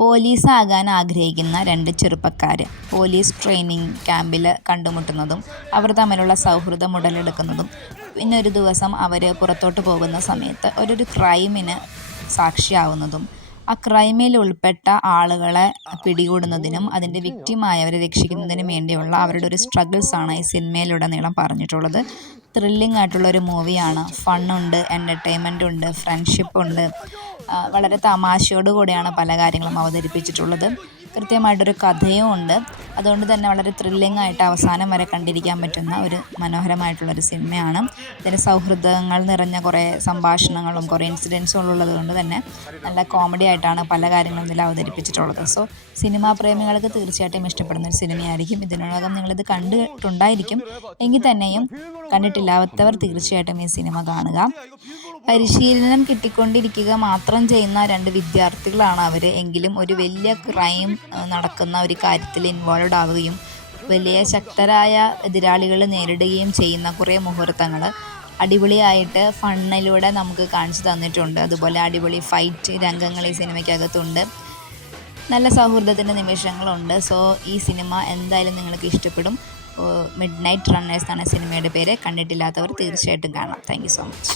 പോലീസാകാൻ ആഗ്രഹിക്കുന്ന രണ്ട് ചെറുപ്പക്കാർ പോലീസ് ട്രെയിനിങ് ക്യാമ്പിൽ കണ്ടുമുട്ടുന്നതും അവർ തമ്മിലുള്ള സൗഹൃദം ഉടലെടുക്കുന്നതും പിന്നെ ഒരു ദിവസം അവർ പുറത്തോട്ട് പോകുന്ന സമയത്ത് ഒരു ക്രൈമിന് സാക്ഷിയാവുന്നതും ആ ക്രൈമിൽ ഉൾപ്പെട്ട ആളുകളെ പിടികൂടുന്നതിനും അതിൻ്റെ വിക്റ്റിമായവരെ രക്ഷിക്കുന്നതിനും വേണ്ടിയുള്ള അവരുടെ ഒരു സ്ട്രഗിൾസാണ് ഈ സിനിമയിലുടനീളം പറഞ്ഞിട്ടുള്ളത്. ത്രില്ലിംഗ് ആയിട്ടുള്ള ഒരു മൂവിയാണ്. ഫണ്ണുണ്ട്, എൻ്റർടൈൻമെൻ്റ് ഉണ്ട്, ഫ്രണ്ട്ഷിപ്പ് ഉണ്ട്. വളരെ തമാശയോടു കൂടിയാണ് പല കാര്യങ്ങളും അവതരിപ്പിച്ചിട്ടുള്ളത്. കൃത്യമായിട്ടൊരു കഥയും ഉണ്ട്. അതുകൊണ്ട് തന്നെ വളരെ ത്രില്ലിംഗ് ആയിട്ട് അവസാനം വരെ കണ്ടിരിക്കാൻ പറ്റുന്ന ഒരു മനോഹരമായിട്ടുള്ളൊരു സിനിമയാണ്. ഇതിന് സൗഹൃദങ്ങൾ നിറഞ്ഞ കുറേ സംഭാഷണങ്ങളും കുറേ ഇൻസിഡൻസും ഉള്ളത് കൊണ്ട് തന്നെ നല്ല കോമഡി ആയിട്ടാണ് പല കാര്യങ്ങളും ഇതിൽ അവതരിപ്പിച്ചിട്ടുള്ളത്. സോ സിനിമാ പ്രേമികൾക്ക് തീർച്ചയായിട്ടും ഇഷ്ടപ്പെടുന്ന ഒരു സിനിമയായിരിക്കും. ഇതിനോടകം നിങ്ങളിത് കണ്ടിട്ടുണ്ടായിരിക്കും. എങ്കിൽ തന്നെയും കണ്ടിട്ടില്ലാത്തവർ തീർച്ചയായിട്ടും ഈ സിനിമ കാണുക. പരിശീലനം കിട്ടിക്കൊണ്ടിരിക്കുക മാത്രം ചെയ്യുന്ന രണ്ട് വിദ്യാർത്ഥികളാണ് അവർ. എങ്കിലും ഒരു വലിയ ക്രൈം നടക്കുന്ന ഒരു കാര്യത്തിൽ ഇൻവോൾവ് ആവുകയും വലിയ ശക്തരായ എതിരാളികൾ നേരിടുകയും ചെയ്യുന്ന കുറേ മുഹൂർത്തങ്ങൾ അടിപൊളിയായിട്ട് ഫണ്ണിലൂടെ നമുക്ക് കാണിച്ചു തന്നിട്ടുണ്ട്. അതുപോലെ അടിപൊളി ഫൈറ്റ് രംഗങ്ങൾ ഈ സിനിമയ്ക്കകത്തുണ്ട്. നല്ല സൗഹൃദത്തിൻ്റെ നിമിഷങ്ങളുണ്ട്. സോ ഈ സിനിമ എന്തായാലും നിങ്ങൾക്ക് ഇഷ്ടപ്പെടും. മിഡ് നൈറ്റ് റണ്ണേഴ്സ് എന്നാണ് സിനിമയുടെ പേര്. കണ്ടിട്ടില്ലാത്തവർ തീർച്ചയായിട്ടും കാണാം. Thank you so much.